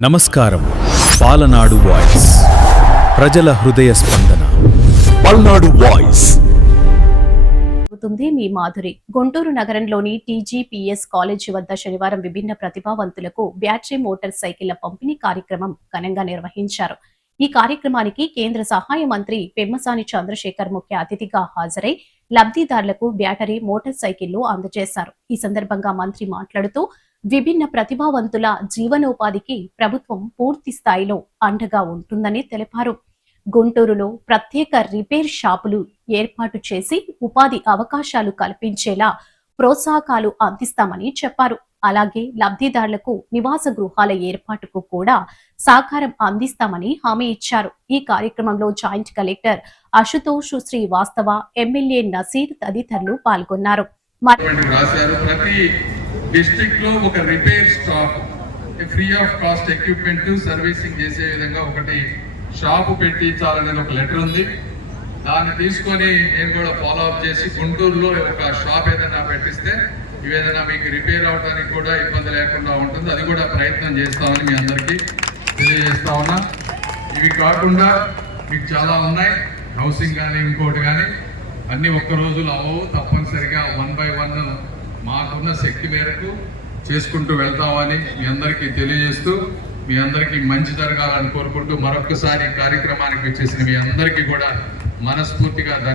నమస్కారం. పాలనాడు వాయిస్, ప్రజల హృదయ స్పందన. పల్నాడు వాయిస్. మీ మాధురి. గుంటూరు నగరంలోని టీజీపీఎస్ కాలేజీ వద్ద శనివారం విభిన్న ప్రతిభావంతులకు బ్యాటరీ మోటార్ సైకిళ్ల పంపిణీ కార్యక్రమం ఘనంగా నిర్వహించారు. ఈ కార్యక్రమానికి కేంద్ర సహాయ మంత్రి పెమ్మసాని చంద్రశేఖర్ ముఖ్య అతిథిగా హాజరై లబ్ధిదారులకు బ్యాటరీ మోటార్ సైకిళ్లు అందజేశారు. ఈ సందర్భంగా మంత్రి మాట్లాడుతూ విభిన్న ప్రతిభావంతుల జీవనోపాధికి ప్రభుత్వం పూర్తి స్థాయిలో అండగా ఉంటుందని తెలిపారు. గుంటూరులో ప్రత్యేక రిపేర్ షాపులు ఏర్పాటు చేసి ఉపాధి అవకాశాలు కల్పించేలా ప్రోత్సాహకాలు అందిస్తామని చెప్పారు. అలాగే లబ్ధిదారులకు నివాస గృహాల ఏర్పాటుకు కూడా సహకారం అందిస్తామని హామీ ఇచ్చారు. ఈ కార్యక్రమంలో joint collector Ashutosh Srivastava, MLA Naseer తదితరులు పాల్గొన్నారు. డిస్ట్రిక్ట్ లో ఒక repair stop free of cost equipment servicing చేసే విధంగా ఒకటి షాపు పెట్టించాలనేది ఒక లెటర్ ఉంది. దాన్ని తీసుకొని నేను కూడా ఫాలో అప్ చేసి గుంటూరులో ఒక షాప్ ఏదైనా పెట్టిస్తే ఇవేదైనా మీకు రిపేర్ అవడానికి కూడా ఇబ్బంది లేకుండా ఉంటుంది. అది కూడా ప్రయత్నం చేస్తామని మీ అందరికీ తెలియజేస్తా ఉన్నా. ఇవి కాకుండా మీకు చాలా ఉన్నాయి, హౌసింగ్ కానీ ఇంకోటి కానీ అన్ని ఒక్క రోజులు అవ్వవు. తప్పనిసరిగా 1 by 1 మాకున్న శక్తి మేరకు చేసుకుంటూ వెళ్తామని మీ అందరికీ తెలియజేస్తూ మీ అందరికీ మంచి జరగాలని కోరుకుంటూ మరొకసారి కార్యక్రమానికి వచ్చేసిన మీ అందరికీ కూడా మనస్ఫూర్తిగా